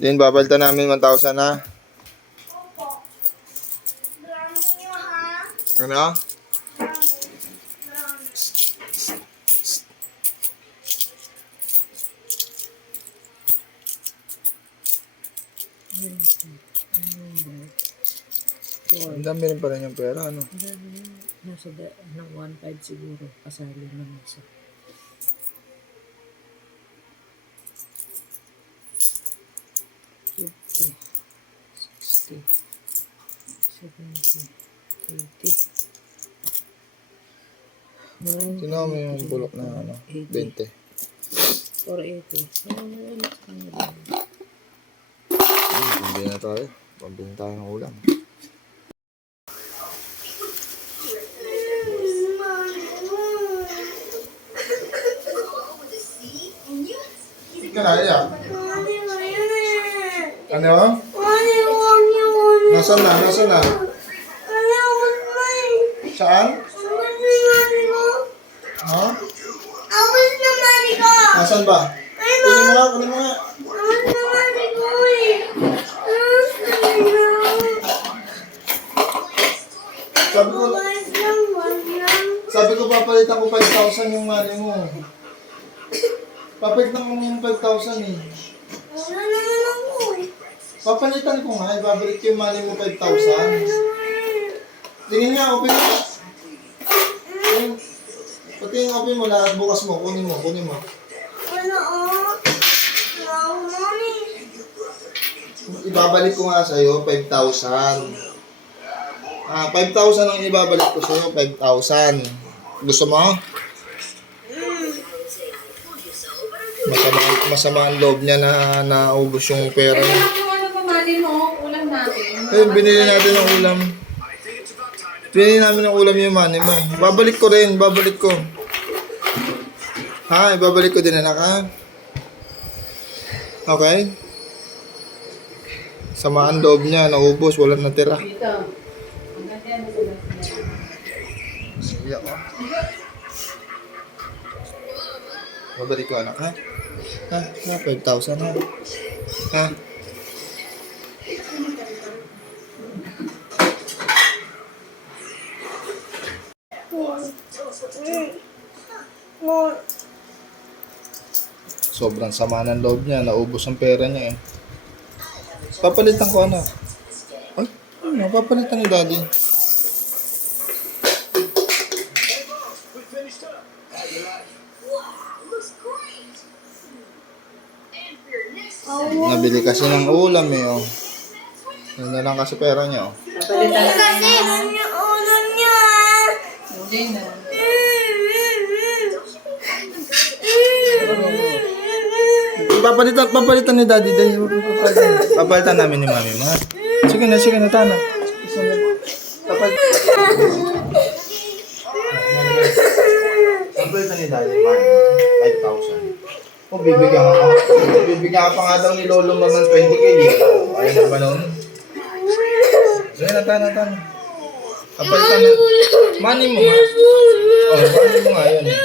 Din, babalitan namin 1,000 ha. Opo. Dami nyo ha. Ano? Ang dami rin pala yung pera, ano? Nasa ng 1.5 siguro. Kasali naman siya. $50, $60, $70, $80. Sino mo yung bulok na ano? 20. 480. Wala sa kanila. Pambili na tayo. Pambili tayo ng ulam. Ika na, iya. Ano? Nasaan na? Nasaan na? Saan? Ha? Awas naman ikaw! Nasaan ba? Kunin mo nga, kunin mo nga. Awas naman ikaw eh! Sabi ko, Awas lang, wag lang. sabi ko papalitan ko 5,000 yung mali mo. Papalitan ko yung 5,000 eh. Wala naman ako eh. Papalitan ko nga, ibabalik ko yung mali mo 5,000. Tingin nga, open mo. Pati yung open mo lahat, bukas mo, kunin mo, kunin mo. Wala oh. Wala ako mami. Ibabalik ko nga sa'yo, 5,000. 5,000 ang ibabalik ko sa'yo, 5,000. Gusto mo? Masama ang loob niya na naubos yung pera niya. Ano pa mali mo? Ulam natin. Binili natin ng ulam. Binili namin ng ulam yung money mo. Babalik ko rin, babalik ko. Ha? Ibabalik ko din anak ha? Okay? Sama ang loob niya, naubos, walang natira. Dito. Ang ganda na sa Iyak ko. Babalik ko anak ha? Ha? 5,000 ha? Ha? Sobrang sama ng loob niya, naubos ang pera niya eh. Papalitan ko anak. Ay, ano, papalitan ni daddy. Nabili kasi ng ulam eh oh. Yun na lang kasi pera niya oh. Papalitan na Kasi yun yung ulam niya. Hindi na. Papalitan ni daddy dahil papalitan namin ni mami mo ha. Sige na tana. Papalitan ni daddy mami 5,000. Bibigyan ka pa nga daw ni lolo mo ng 20k eh. Ayaw na ba nun? Sige na tana. Papalitan na. Money mo nga. Oh, money mo nga yun eh.